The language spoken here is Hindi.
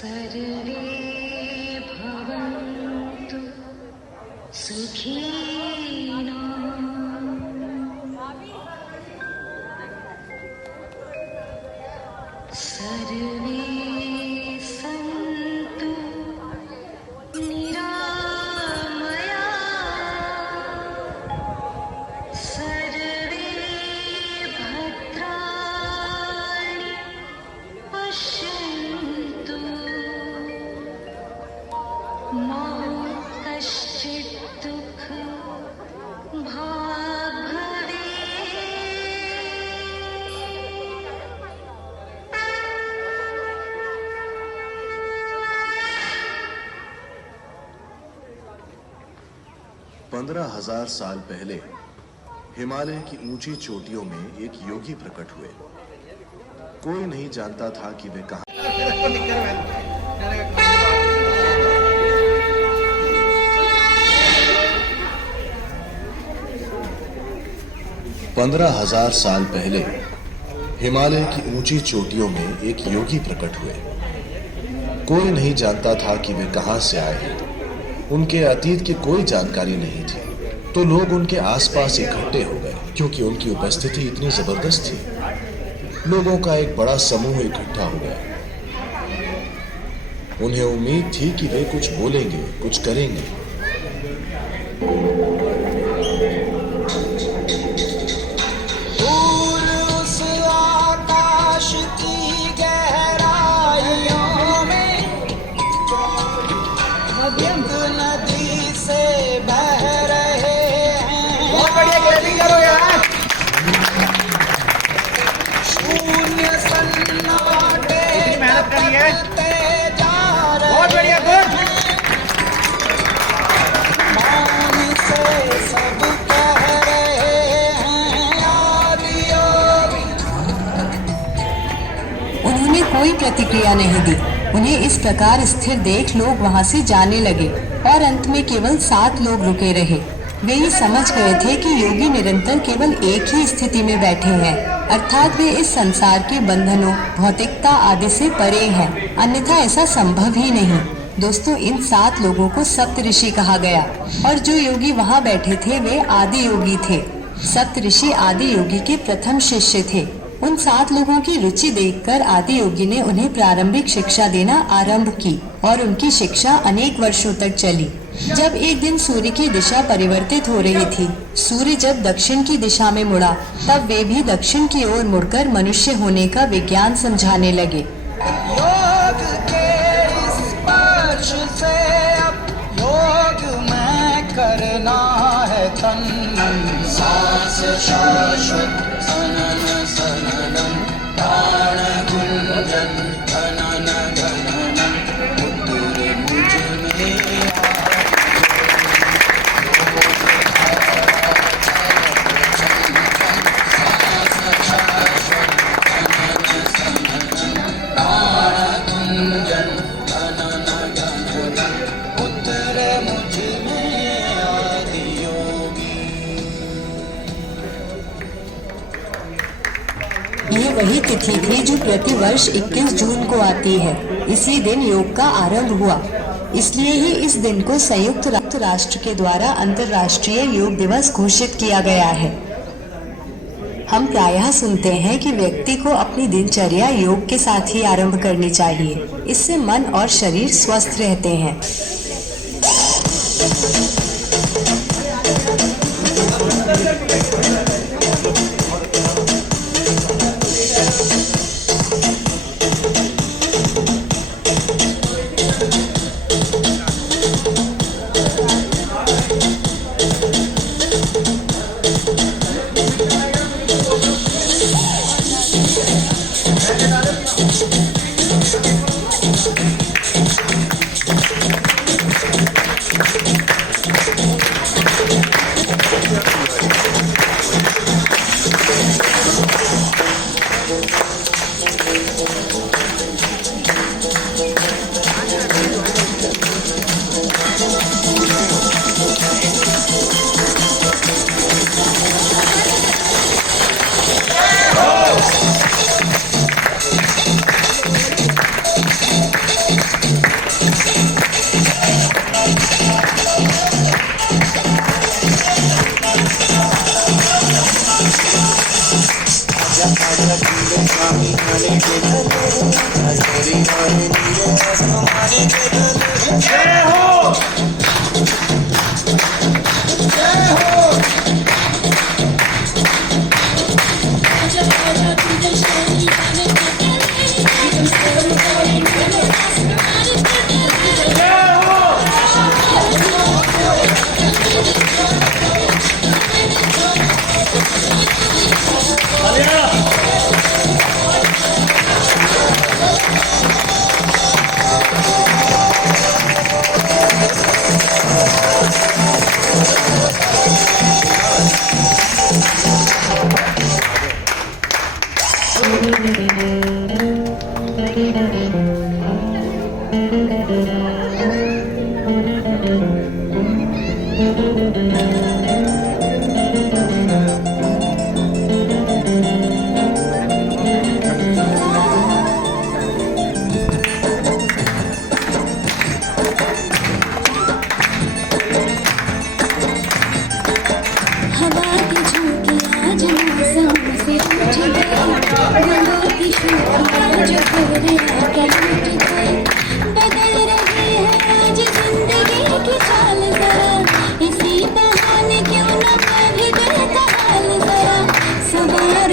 सर्वे भवन्तु सुखिनो सर्वे सन्तु निरामया सर्वे भद्राणि पश्यन्तु मा कश्चित् दुःखभाग् भवेत्। 15,000 साल पहले हिमालय की ऊंची चोटियों में एक योगी प्रकट हुए। कोई नहीं जानता था कि वे कहाँ। 15,000 साल पहले हिमालय की ऊंची चोटियों में एक योगी प्रकट हुए। कोई नहीं जानता था कि वे कहां से आए हैं। उनके अतीत की कोई जानकारी नहीं थी, तो लोग उनके आसपास इकट्ठे हो गए क्योंकि उनकी उपस्थिति इतनी जबरदस्त थी। लोगों का एक बड़ा समूह इकट्ठा हो गया। उन्हें उम्मीद थी कि वे कुछ बोलेंगे, कुछ करेंगे। नदी से बह रहे हैं। बहुत बढ़िया क्लैपिंग करो यार। शून्य सन्नाटे मेहनत करिए। बहुत बढ़िया गुड। मौन से सब कह रहे हैं आदि योगी। उन्होंने कोई प्रतिक्रिया नहीं दी। उन्हें इस प्रकार स्थिर देख लोग वहां से जाने लगे और अंत में केवल 7 लोग रुके रहे। वे ये समझ गए थे कि योगी निरंतर केवल एक ही स्थिति में बैठे हैं, अर्थात वे इस संसार के बंधनों, भौतिकता आदि से परे हैं, अन्यथा ऐसा संभव ही नहीं। दोस्तों, इन 7 लोगों को सप्तऋषि कहा गया और जो योगी वहाँ बैठे थे वे आदि योगी थे। सप्तऋषि आदि योगी के प्रथम शिष्य थे। उन 7 लोगों की रुचि देखकर आदि योगी ने उन्हें प्रारंभिक शिक्षा देना आरंभ की और उनकी शिक्षा अनेक वर्षों तक चली। जब एक दिन सूर्य की दिशा परिवर्तित हो रही थी, सूर्य जब दक्षिण की दिशा में मुड़ा, तब वे भी दक्षिण की ओर मुड़कर मनुष्य होने का विज्ञान समझाने लगे। योग के स्पर्श से अब योग में करना है तन मन। सांस शाश्वत सनन सननम प्राण गुंजन गणन गणनम उतुर मुझ में यह वही तिथि थी जो प्रतिवर्ष 21 जून को आती है। इसी दिन योग का आरंभ हुआ। इसलिए ही इस दिन को संयुक्त राष्ट्र के द्वारा अंतर्राष्ट्रीय योग दिवस घोषित किया गया है। हम प्रायः सुनते हैं कि व्यक्ति को अपनी दिनचर्या योग के साथ ही आरंभ करनी चाहिए। इससे मन और शरीर स्वस्थ रहते हैं। हवा की झोंके आज मौसम से रूठ गई, रंगों की शोखियाँ जो फेरे आके लूट गई। बदल रही है आज जिंदगी की